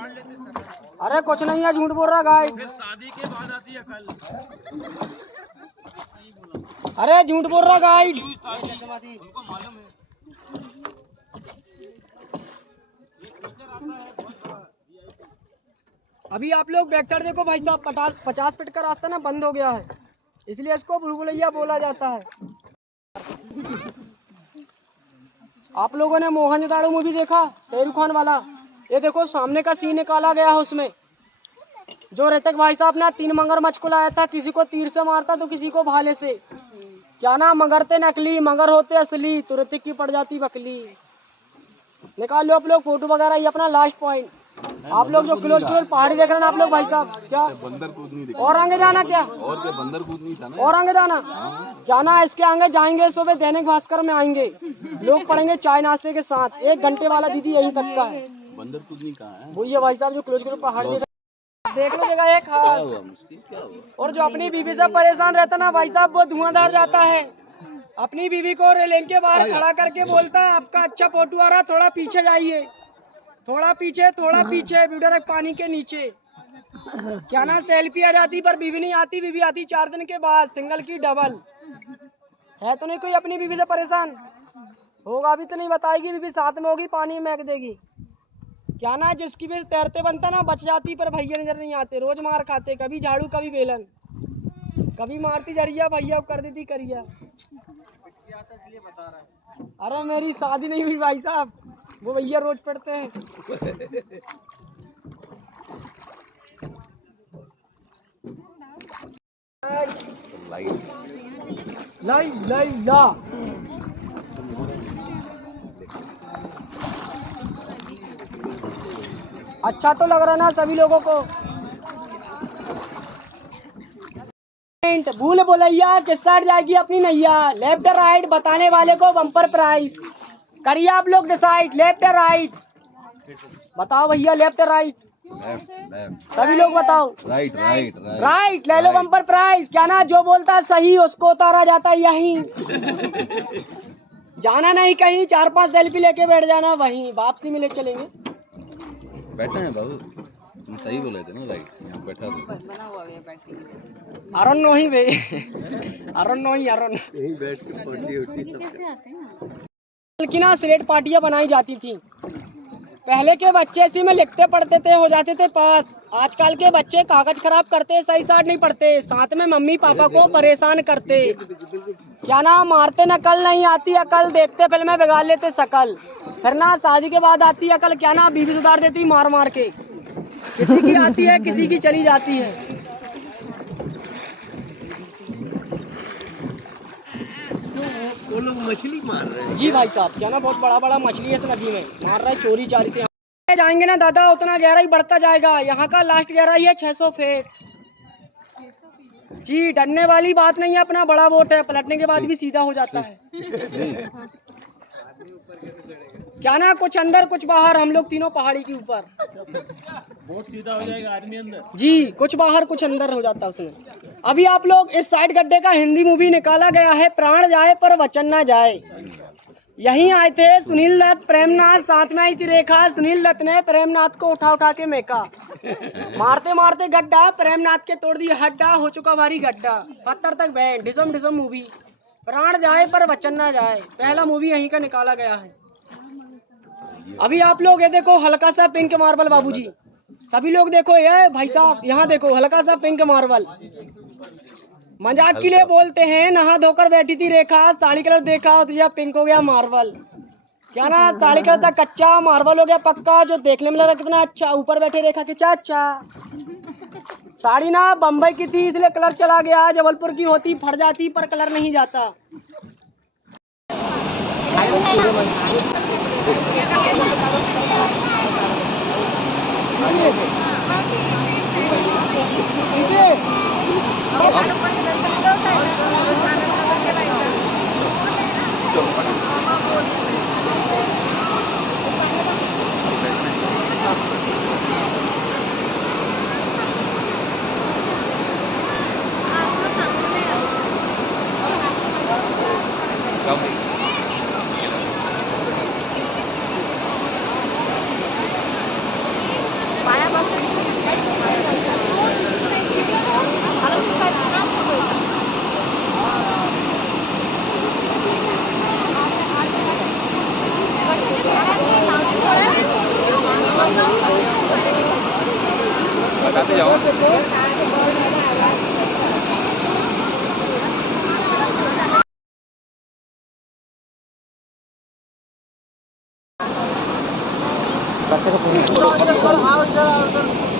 अरे कुछ नहीं है, झूठ बोल रहा गाइड। फिर शादी के बाद आती है कल। अरे झूठ बोल रहा गाइड। उनको मालूम है। अभी आप लोग बैक साइड देखो भाई साहब, 50 फीट का रास्ता ना बंद हो गया है, इसलिए इसको भूलभुलैया बोला जाता है। आप लोगों ने मोहनजोदाड़ो मूवी देखा, शाहरुख खान वाला? ये देखो सामने का सीन निकाला गया है उसमें, जो ऋतिक भाई साहब ने 3 मगरमच्छ को लाया था, किसी को तीर से मारता तो किसी को भाले से। क्या ना, मगर थे नकली मगर होते असली, तो ऋतिक की पड़ जाती बकली। निकाल लो आप लोग फोटो वगैरह। ये अपना लास्ट पॉइंट। आप लोग जो क्लोज टू पहाड़ी देख रहे हैं ना आप लोग भाई साहब, क्या बंदर कूद नहीं और आगे जाना? क्या और क्या बंदर कूद नहीं था ना? और आगे जाना? क्या ना, इसके आगे जाएंगे सुबह दैनिक भास्कर में आएंगे, लोग पढ़ेंगे चाय नाश्ते के साथ। 1 घंटे वाला दीदी यही तक का है। बंदर कूद नहीं कहाँ है? वो ये भाई साहब जो क्लोज टू पहाड़ी देख लो जगह है खास। क्या हुआ? और जो अपनी बीवी से परेशान रहता ना भाई साहब, वो धुआंधार जाता है। अपनी बीवी को रेलिंग के बाहर खड़ा करके बोलता है, आपका अच्छा फोटो आ रहा, थोड़ा पीछे जाइए, थोड़ा पीछे, थोड़ा पीछे, वीडियो रख पानी के नीचे। क्या ना, सेल्फी आ जाती पर बीवी नहीं आती। बीवी आती 4 दिन के बाद, सिंगल की डबल। है तो नहीं कोई अपनी बीवी से परेशान? होगा भी तो नहीं बताएगी, बीवी साथ में होगी, पानी में फेंक देगी। क्या ना, जिसकी भी तैरते बनता ना बच जाती, पर भैया नजर नहीं आते, रोज मार खाते, कभी झाड़ू कभी बेलन, कभी मारती जरिया, भैया कर देती करिया। अरे मेरी शादी नहीं हुई भाई साहब, वो भैया रोज पढ़ते हैं। लाई लाई ला। अच्छा तो लग रहा ना सभी लोगों को? भूल भुलैया किस साइड जाएगी अपनी नैया, लेफ्ट राइट बताने वाले को बम्पर प्राइस। करिए आप लोग डिसाइड, लेफ्ट राइट बताओ भैया, लेफ्ट राइट? सभी लोग बताओ। राइट राइट राइट राइट ले लो बम्पर प्राइस। क्या ना, जो बोलता है सही उसको उतारा जाता है यहीं। जाना नहीं कहीं, 4-5 सेल्फी लेके बैठ जाना वहीं, वापसी मिले चलेंगे। बैठे हैं बाबू, तुम सही बोले थे ना, राइट यहाँ बैठा दो। अरुण नो ही बे, अरुण नो ही, अरुण यहीं बैठ के पॉटी उठी सब। की ना स्लेट पार्टियां बनाई जाती थी। पहले के बच्चे इसी में लिखते पढ़ते थे, हो जाते थे पास। आजकल के बच्चे कागज खराब करते, सही साइड नहीं पढ़ते, साथ में मम्मी पापा को परेशान करते। क्या ना, मारते नकल नहीं आती अकल, देखते फिल्में बिगाड़ लेते शकल, फिर ना शादी के बाद आती अकल। क्या ना, बीवी सुधार देती मार मार के, किसी की आती है किसी की चली जाती है। वो लोग मछली मार रहे हैं जी भाई साहब, क्या ना, बहुत बड़ा बड़ा मछली है इस नदी में, मार रहा है चोरी चारी से। जाएंगे ना दादा उतना गहराई बढ़ता जाएगा। यहाँ का लास्ट गहराई है 600 फीट। जी डरने वाली बात नहीं है, अपना बड़ा बोट है, पलटने के बाद भी सीधा हो जाता है। क्या ना, कुछ अंदर कुछ बाहर, हम लोग तीनों पहाड़ी के ऊपर। बहुत सीधा हो जाएगा आदमी अंदर। जी कुछ बाहर कुछ अंदर हो जाता है उसमें। अभी आप लोग इस साइड गड्ढे का हिंदी मूवी निकाला गया है, प्राण जाए पर वचन ना जाए। यहीं आए थे सुनील दत्त, प्रेमनाथ, साथ में आई थी रेखा। सुनील दत्त ने प्रेमनाथ को उठा उठा के मेका, मारते मारते गड्ढा प्रेमनाथ के तोड़ दिया हड्डा, हो चुका भारी गड्ढा, पत्थर तक बैंड। डिसम डिसम मूवी, प्राण जाए पर वचन ना जाए, पहला मूवी यहीं का निकाला गया है। अभी आप लोग ये देखो हल्का सा पिंक मार्बल बाबूजी, सभी लोग देखो, ये भाई साहब यहाँ देखो हल्का सा पिंक मार्बल। मजाक के लिए बोलते हैं, नहा धोकर बैठी थी रेखा, साड़ी कलर देखा तो पिंक हो गया मार्बल। क्या ना, साड़ी कलर था कच्चा, मार्बल हो गया पक्का, जो देखने में लग रहा कितना अच्छा। ऊपर बैठे रेखा के चाचा, साड़ी ना बम्बई की थी इसलिए कलर चला गया, जबलपुर की होती फट जाती पर कलर नहीं जाता। पे जाओ आओ इधर आओ इधर